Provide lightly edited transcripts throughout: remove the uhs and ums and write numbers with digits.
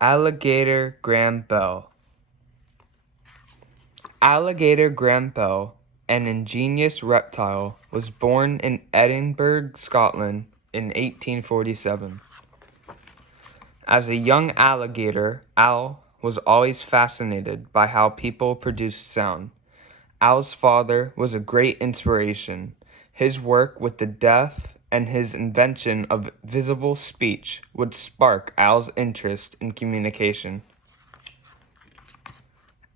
Alligator Graham Bell. Alligator Graham Bell, an ingenious reptile, was born in Edinburgh, Scotland in 1847. As a young alligator, Al was always fascinated by how people produced sound. Al's father was a great inspiration. His work with the deaf and his invention of visible speech would spark Al's interest in communication.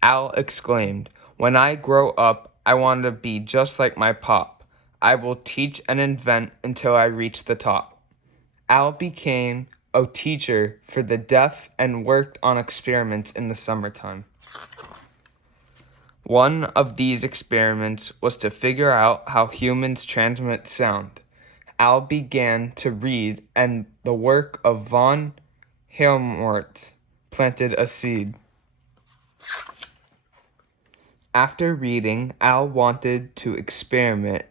Al exclaimed, "When I grow up, I want to be just like my pop. I will teach and invent until I reach the top." Al became a teacher for the deaf and worked on experiments in the summertime. One of these experiments was to figure out how humans transmit sound. Al began to read, and the work of von Helmholtz planted a seed. After reading, Al wanted to experiment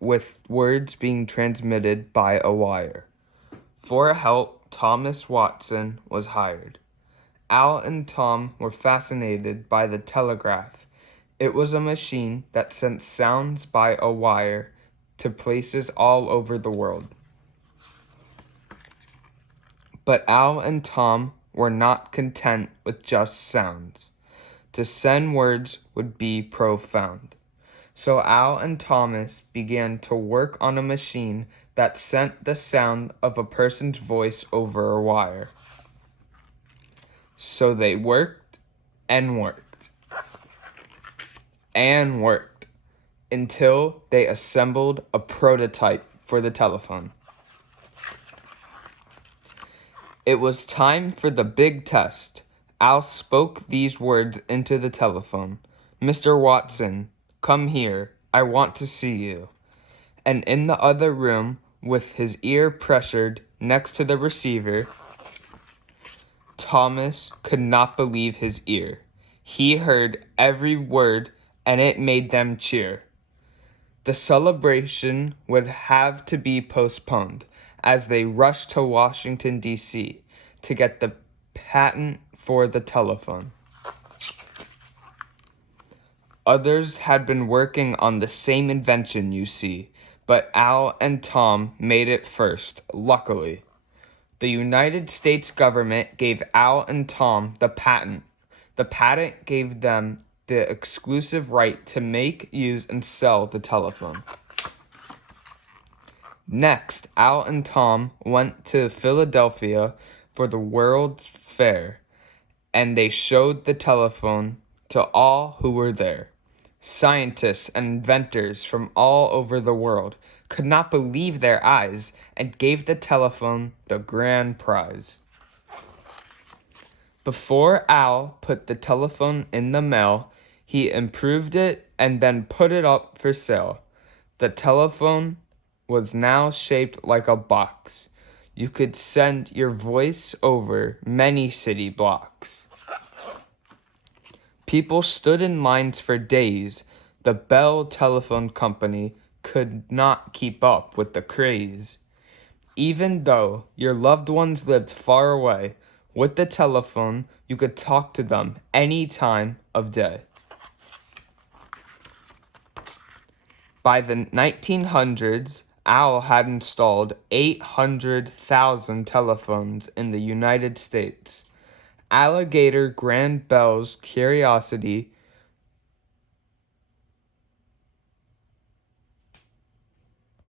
with words being transmitted by a wire. For help, Thomas Watson was hired. Al and Tom were fascinated by the telegraph. It was a machine that sent sounds by a wire to places all over the world. But Al and Tom were not content with just sounds. To send words would be profound. So Al and Thomas began to work on a machine that sent the sound of a person's voice over a wire. So they worked and worked and worked until they assembled a prototype for the telephone. It was time for the big test. Al spoke these words into the telephone. "Mr. Watson, come here. I want to see you." And in the other room, with his ear pressured next to the receiver, Thomas could not believe his ear. He heard every word, and it made them cheer. The celebration would have to be postponed as they rushed to Washington, D.C. to get the patent for the telephone. Others had been working on the same invention, you see, but Al and Tom made it first, luckily. The United States government gave Al and Tom the patent. The patent gave them the exclusive right to make, use, and sell the telephone. Next, Al and Tom went to Philadelphia for the World's Fair, and they showed the telephone to all who were there. Scientists and inventors from all over the world could not believe their eyes and gave the telephone the grand prize. Before Al put the telephone in the mail, he improved it and then put it up for sale. The telephone was now shaped like a box. You could send your voice over many city blocks. People stood in lines for days. The Bell Telephone Company could not keep up with the craze. Even though your loved ones lived far away, with the telephone, you could talk to them any time of day. By the 1900s, Al had installed 800,000 telephones in the United States. Alligator Graham Bell's curiosity